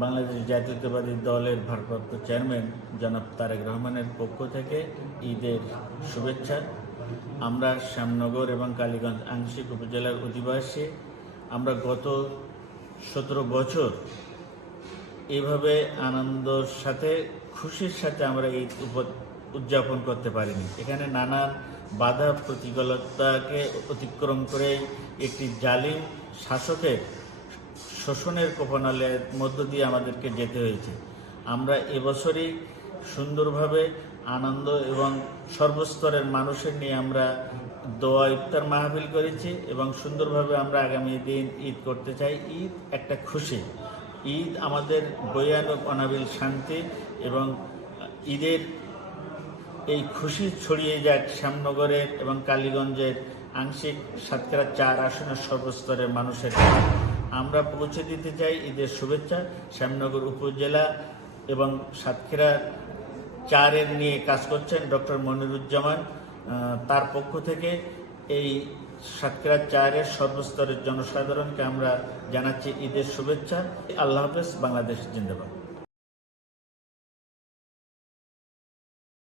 বাংলাদেশ জাতীয়তাবাদী দলের ভারপ্রাপ্ত চেয়ারম্যান জনাব তারেক রহমানের পক্ষ থেকে ঈদের শুভেচ্ছা। আমরা শ্যামনগর এবং কালীগঞ্জ আংশিক উপজেলার অধিবাসী। আমরা গত সতেরো বছর এভাবে আনন্দর সাথে, খুশির সাথে আমরা এই উদযাপন করতে পারিনি। এখানে নানান বাধা প্রতিকূলতাকে অতিক্রম করে একটি জালিম শাসকের শোষণের কোপনালের মধ্য দিয়ে আমাদেরকে যেতে হয়েছে। আমরা এবছরই সুন্দরভাবে আনন্দ এবং সর্বস্তরের মানুষের নিয়ে আমরা দোয়া ইফতার মাহফিল করেছি এবং সুন্দরভাবে আমরা আগামী দিন ঈদ করতে চাই। ঈদ একটা খুশি। ঈদ আমাদের বৈয়ানক অনাবিল শান্তি এবং ঈদের এই খুশি ছড়িয়ে যাক শ্যামনগরের এবং কালীগঞ্জের আংশিক সাতক্ষীরা চার আসনের সর্বস্তরের মানুষের। আমরা পৌঁছে দিতে চাই ঈদের শুভেচ্ছা শ্যামনগর উপজেলা এবং সাতক্ষীরা চারের নিয়ে কাজ করছেন ডক্টর মনিরুজ্জামান। তার পক্ষ থেকে এই সাতক্ষীরা চারের সর্বস্তরের জনসাধারণকে আমরা জানাচ্ছি ঈদের শুভেচ্ছা। আল্লাহ হাফেজ, বাংলাদেশ জিন্দাবাদ।